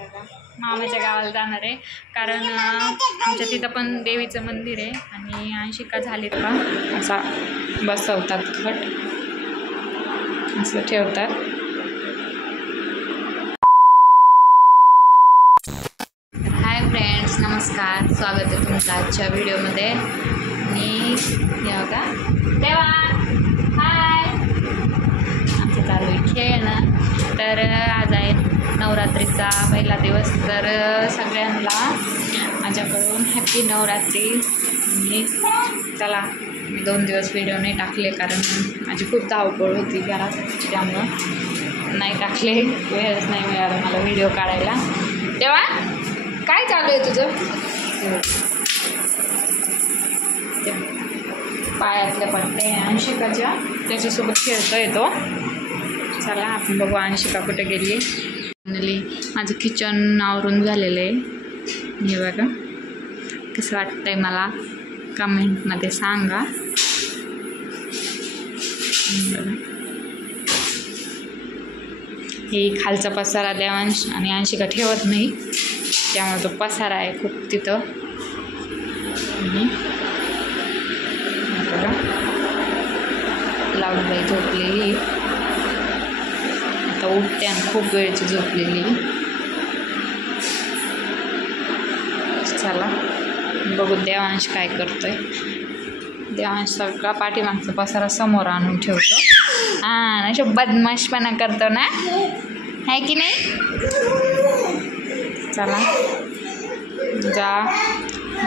मामाच्या गावाला जाणार आहे कारण आमच्या तिथं पण देवीचं मंदिर आहे आणि अंशिका झालीत का असा बसवतात घट असं ठेवतात. हाय फ्रेंड्स, नमस्कार, स्वागत आहे तुमचं आजच्या व्हिडिओमध्ये. मी बघा देवा हाय आमचं चालू आहे खेळणं. तर आज आहे नवरात्रीचा पहिला दिवस. तर सगळ्यांना माझ्याकडून हॅपी नवरात्री. आणि चला मी 2 दिवस व्हिडिओ नाही टाकले कारण माझी खूप धावपळ होती घरात, त्यामुळं नाही टाकले. वेळच नाही मिळाला मला व्हिडिओ काढायला. तेव्हा काय चालू आहे तुझं? पायातल्या पट्ट्या अंशिकाच्या त्याच्यासोबत खेळतोय तो. चला आपण बघू अंशिका कुठे गेली. फायनली माझं किचन आवरून झालेलं आहे. हे बघा कसं वाटतंय मला कमेंटमध्ये सांगा. हे खालचा पसारा देवांश आणि अंशिका ठेवत नाही, त्यामुळे तो पसारा आहे खूप तिथं. लावूबाई झोपलेली आता उठते आणि खूप वेळची झोपलेली. चला बघू देवांश काय करतोय. देवांश सगळा पाठीमागचा पसारा समोर आणून ठेवतो. अशा बदमाशपणा करतो ना, आहे की नाही? चला जा.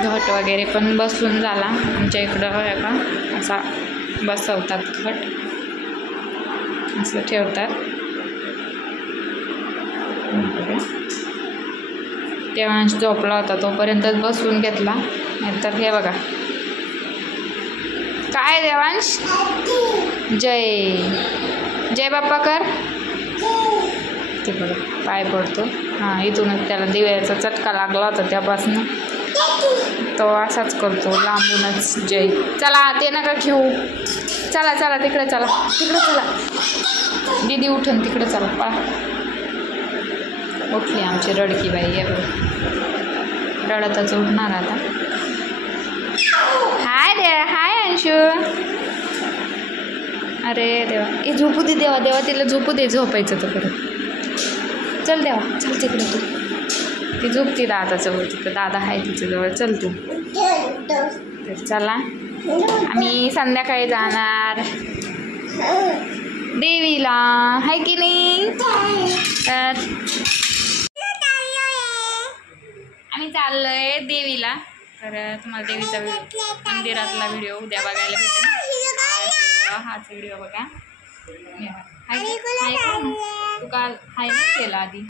घट वगैरे पण बसून झाला आमच्या इकडं का असा बसवतात घट असं ठेवतात. देवांश झोपला होता तोपर्यंतच बसवून घेतला. नंतर हे बघा काय देवांश जय जय बाप्पा कर. ते बघा पाय पडतो. इथूनच त्याला दिव्याचा चटका लागला होता, त्यापासून तो असाच करतो लांबूनच जय. चला ते नका घेऊ. चला चला तिकडे चला, तिकडे चला. दीदी उठून तिकडे चला. पळा. उठली आमची रडकी बाई आहे बघ, रडतच उठणार आता. हाय हाय अंशू. अरे देवा हे झोपू दे. देवा देवा तिला झोपू दे. झोपायचं तर परत. चल देवा चल तिकडे तू. ती झोपती दादाजवळ, तिकडं दादा आहे तिच्याजवळ. चल तू. तर चला आम्ही संध्याकाळी जाणार देवीला, आहे की नाही? तर आम्ही चाललोय देवीला. तर तुम्हाला देवीचा मंदिरातला व्हिडिओ उद्या बघायला भेटेल. हाच व्हिडिओ बघा. तू काल हाय नाही केला आधी,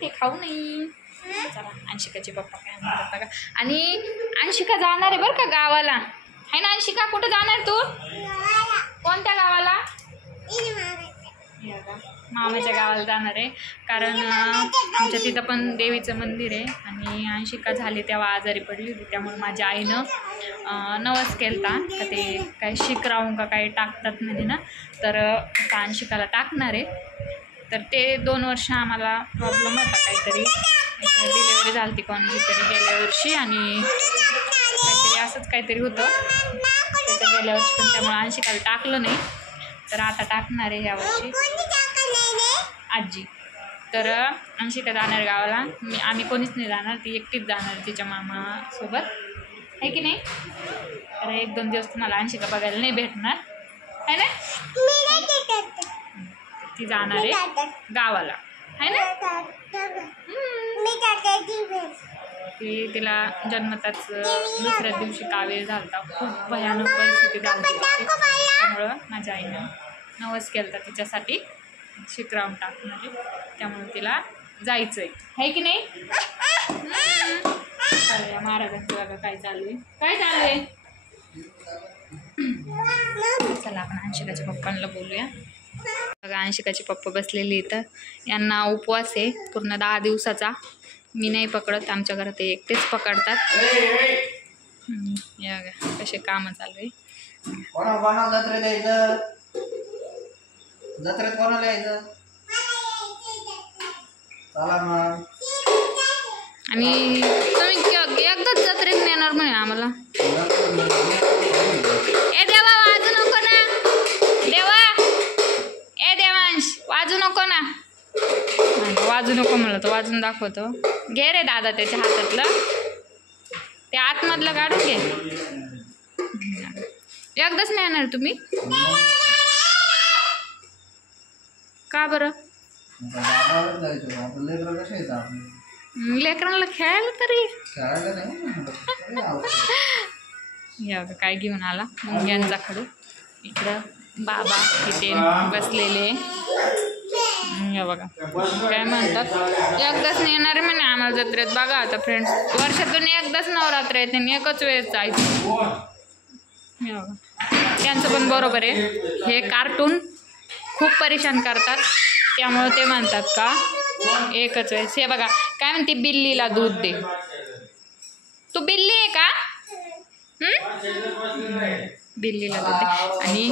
ते खाऊ नाही. चला अंशिकाचे पप्पा काय म्हणतात बघा. आणि अंशिका जाणार आहे बरं का गावाला, आहे ना अंशिका? कुठं जाणार तू? कोणत्या गावाला? मामाच्या गावाला जाणार आहे कारण आमच्या तिथं पण देवीचं मंदिर आहे. आणि अंशिका झाली तेव्हा आजारी पडली होती, त्यामुळे माझ्या आईनं नवस केलता का ते काय शिकरावून का काही टाकतात म्हणजे ना, तर अंशिकाला टाकणार आहे. तर ते 2 वर्ष आम्हाला प्रॉब्लेम होता, काहीतरी डिलेवरी झाली ती कोणाची तरी गेल्या वर्षी आणि काहीतरी असंच काहीतरी होतं त्याच्या गेल्या वर्षी. पण त्यामुळे अंशिकाला टाकलं नाही, तर आता टाकणार आहे यावर्षी आजी. तर अंशिका जाणार गावाला. आम्ही कोणीच नाही जाणार, ती एकटीच जाणार तिच्या मामासोबत, आहे की नाही? तर 1-2 दिवस तुम्हाला अंशिका बघायला नाही भेटणार, आहे ना? ती जाणार आहे गावाला, आहे ना? तिला जन्मताच दुसऱ्या दिवशी कावीळ झालता. खूप भयानक परिस्थिती झाली होती, त्यामुळं माझ्या आईनं नवस केलता तिच्यासाठी शिकरावून टाकणारे, त्यामुळे तिला जायचं आहे की नाही? महाराजांचं बघा काय चालू आहे, काय चालू आहे. चला आपण अंशिकाच्या पप्पांना बोलूया. बघा अंशिकाचे पप्पा बसलेले इथं. यांना उपवास आहे पूर्ण 10 दिवसाचा. मी नाही पकडत, आमच्या घरात ते एकटेच पकडतात. या बघा कसे कामं चालू आहे. आणि तुम्ही एकदाच जत्रेत नेणार म्हणे आम्हाला. ए देवा वाजू नको ना, देवा ए देवांश वाजू नको ना. वाजू नको म्हणलं तर वाजून दाखवतो. घे रे दादा त्याच्या हातातलं, ते आतमधलं काढून घे. एकदाच नाही येणार तुम्ही का बरं? लेकरांना खेळायला तरी या काय घेऊन आला मुंग्यांचा खडू. इकडं बाबा तिथे बसलेले या बघा. काय म्हणतात एकदाच नेणार म्हणे आम्हाला जत्रेत. बघा आता फ्रेंड्स, वर्षातून एकदाच नवरात्र येते आणि एकच वेळेस जायचं. त्यांचं पण बरोबर आहे. हे कार्टून खूप परेशान करतात, त्यामुळे ते म्हणतात का एकच वेळेस. हे बघा काय म्हणते, बिल्लीला दूध दे. तू बिल्ली आहे का? बिल्लीला दूध दे. आणि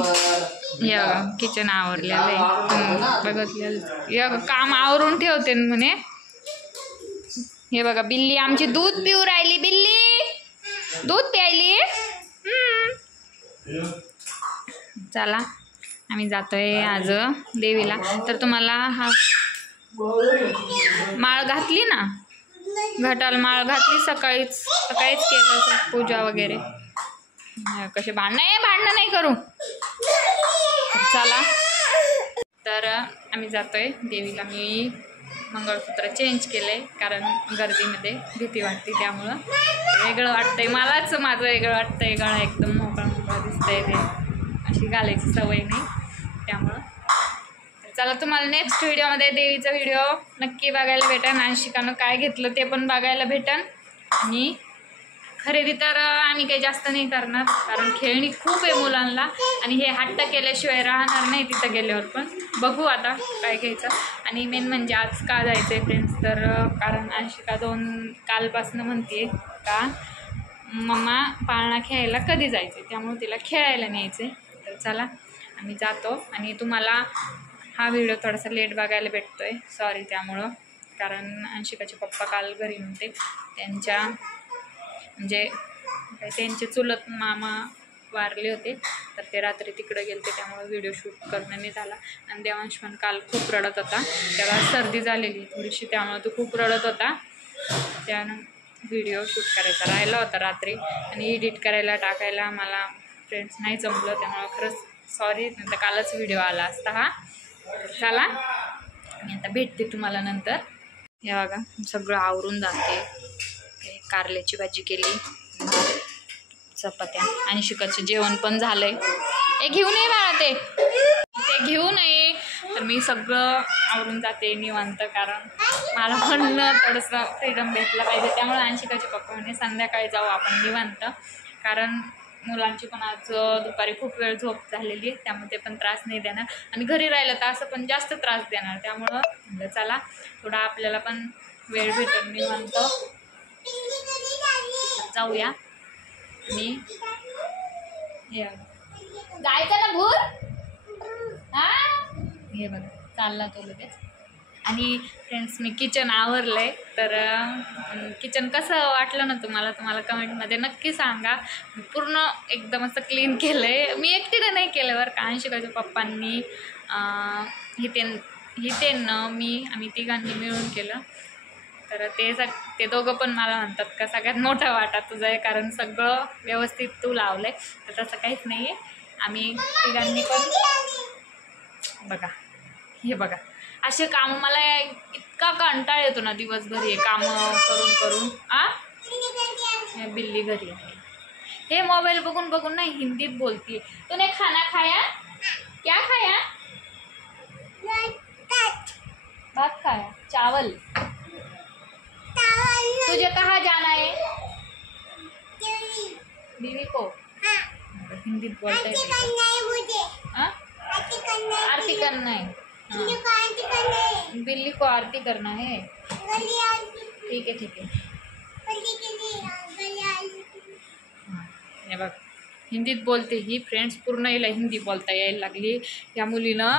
हे बघा किचन आवरलेलं आहे, बघितलेलं काम आवरून ठेवते म्हणे. हे बघा बिल्ली आमची दूध पिऊ राहिली. बिल्ली दूध प्यायली. चला आम्ही जातोय आज देवीला. तर तुम्हाला हा माळ घातली ना, घटाला माळ घातली. सकाळीच केलं पूजा वगैरे. कसे भांडणं नाही करू. चला तर आम्ही जातोय देवीला. मी मंगळसूत्र चेंज केलंय कारण गर्दीमध्ये भीती वाटते, त्यामुळं वेगळं वाटतंय. मलाच माझं वेगळं वाटतंय. गळा एकदम मोकळा दिसतंय, ते अशी घालायची सवय नाही, त्यामुळं. चला तुम्हाला नेक्स्ट व्हिडिओमध्ये देवीचा व्हिडिओ नक्की बघायला भेटेल. आणि शिकानं काय घेतलं ते पण बघायला भेटेल. आणि खरेदी तर आम्ही काही जास्त नाही करणार कारण खेळणी खूप आहे मुलांना आणि हे हट्ट केल्याशिवाय राहणार नाही तिथं गेल्यावर. पण बघू आता काय घ्यायचं. आणि मेन म्हणजे आज का जायचं आहे फ्रेंड्स, तर कारण अंशिका कालपासून म्हणते का मम्मा पाळणा खेळायला कधी जायचं, त्यामुळे तिला खेळायला न्यायचं आहे. तर चला आम्ही जातो. आणि तुम्हाला हा व्हिडिओ थोडासा लेट बघायला भेटतो आहे, सॉरी त्यामुळं. कारण अंशिकाचे पप्पा काल घरी नव्हते. त्यांच्या म्हणजे त्यांचे चुलत मामा वारले होते, तर ते रात्री तिकडे गेले होते, त्यामुळे व्हिडिओ शूट करणं नाही झाला. आणि देवांश पण काल खूप रडत होता, त्याला सर्दी झालेली थोडीशी, त्यामुळे तो खूप रडत होता. त्यानं व्हिडिओ शूट करायचा राहिला होता रात्री. आणि एडिट करायला टाकायला मला फ्रेंड्स नाही जमलं, त्यामुळं खरंच सॉरी. नंतर कालच व्हिडिओ आला असता हा. चला मी आता भेटते तुम्हाला नंतर. हे बघा सगळं आवरून जाते. कारल्याची भाजी केली, भात, चपात्या. आणि शिकाचं जेवण पण झालंय. हे घेऊन ये बाळा, ते घेऊन ये. तर मी सगळं आवरून जाते निवांत, कारण मला पण थोडंसं फ्रीडम भेटलं पाहिजे. त्यामुळे अंशिकाचे पप्पा म्हणे संध्याकाळी जाऊ आपण निवांत, कारण मुलांची पण आज दुपारी खूप वेळ झोप झालेली आहे, त्यामुळे ते पण त्रास नाही देणार. आणि घरी राहिलं तर असं पण जास्त त्रास देणार, त्यामुळं म्हटलं चला थोडा आपल्याला पण वेळ भेटेल निवांत जाऊया. आणि जायचं ना भूर. हा हे बघा चालला तो लगेच. आणि फ्रेंड्स मी किचन आवरलंय. तर किचन कसं वाटलं ना तुम्हाला कमेंटमध्ये नक्की सांगा. मी पूर्ण एकदम असं क्लीन केलं आहे. मी एकटीने नाही केलं बरं का, अंशिकाच्या पप्पांनी हितेन मी आम्ही तिघांनी मिळून केलं. तर ते दोघं पण मला म्हणतात का सगळ्यात मोठा वाटा तुझा आहे, कारण सगळं व्यवस्थित तू लावलं आहे. तर तसं काहीच नाही आहे. आम्ही तिघांनी पण बघा, हे बघा असे कामं मला इतका कंटाळ येतो ना दिवसभर हे कामं करून करून. बिल्ली घरी आहे. हे मोबाईल बघून बघून ना हिंदीत बोलती. तूने खाना खाया? क्या खाया? भात खाया, चावल. तुझे कहाँ जाना है? बीवी को हिंदीत बोलता है. आरती करना है. बिल्ली को आरती करना है. ठीक है ठीक है. हे बघ हिंदीत बोलते ही फ्रेंड्स, पूर्ण हिला हिंदी बोलता यायला लागली. या मुलीनं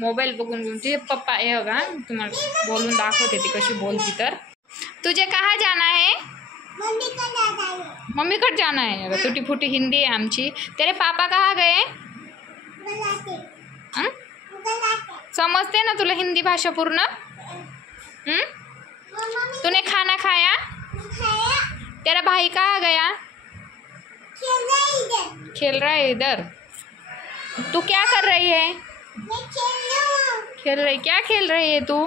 मोबाईल बघून बघून तिचे पप्पा हे बघा तुम्हाला बोलून दाखवते ती कशी बोलती तर. तुझे कहाँ जाना है? मम्मी कट जाना है. अगर टूटी फूटी हिंदी है आमची. तेरे पापा कहाँ गए? समजते ना तुला हिंदी भाषा पूर्ण? तूने खाना खाया? तेरा भाई कहाँ गया? खेल रहा है इधर. तू क्या कर रही है? खेल रही. क्या खेल रही है तू?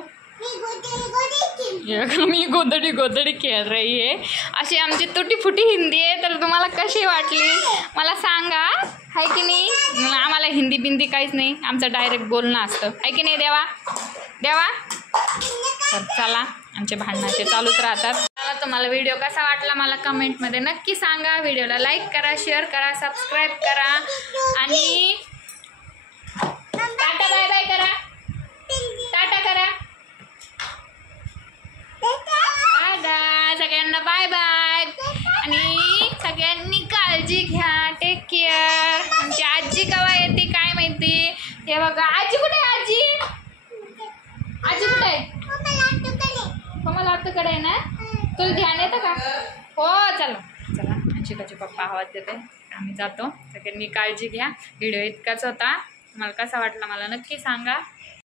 मी गोदडी गोदडी खेळ रही आहे. अशी आमची तुटी फुटी हिंदी आहे. तर तुम्हाला कशी वाटली मला सांगा. आहे की नाही? आम्हाला हिंदी बिंदी काहीच नाही. आमचं डायरेक्ट बोलणं असतं. आहे की नाही देवा देवा. तर चला आमचे भांडणं ते चालूच राहतात. मला तुम्हाला व्हिडिओ कसा वाटला मला कमेंटमध्ये नक्की सांगा. व्हिडिओला लाईक करा, शेअर करा, सबस्क्राईब करा आणि टाटा बाय बाय करा. टाटा करा. सगळ्यांना बाय बाय आणि सगळ्यांनी काळजी घ्या. Take care. आमची आजी केव्हा येते काय माहिती. हे बघा आजी कुठे आहे? आजी आजी कुठे आहे? मला वाटतं आहे ना. तुला ध्यान येतं का? हो चला चला. अंशिकाचे पप्पा आवाज देते. आम्ही जातो. सगळ्यांनी काळजी घ्या. व्हिडिओ इतकाच होता. तुम्हाला कसा वाटला मला नक्की सांगा.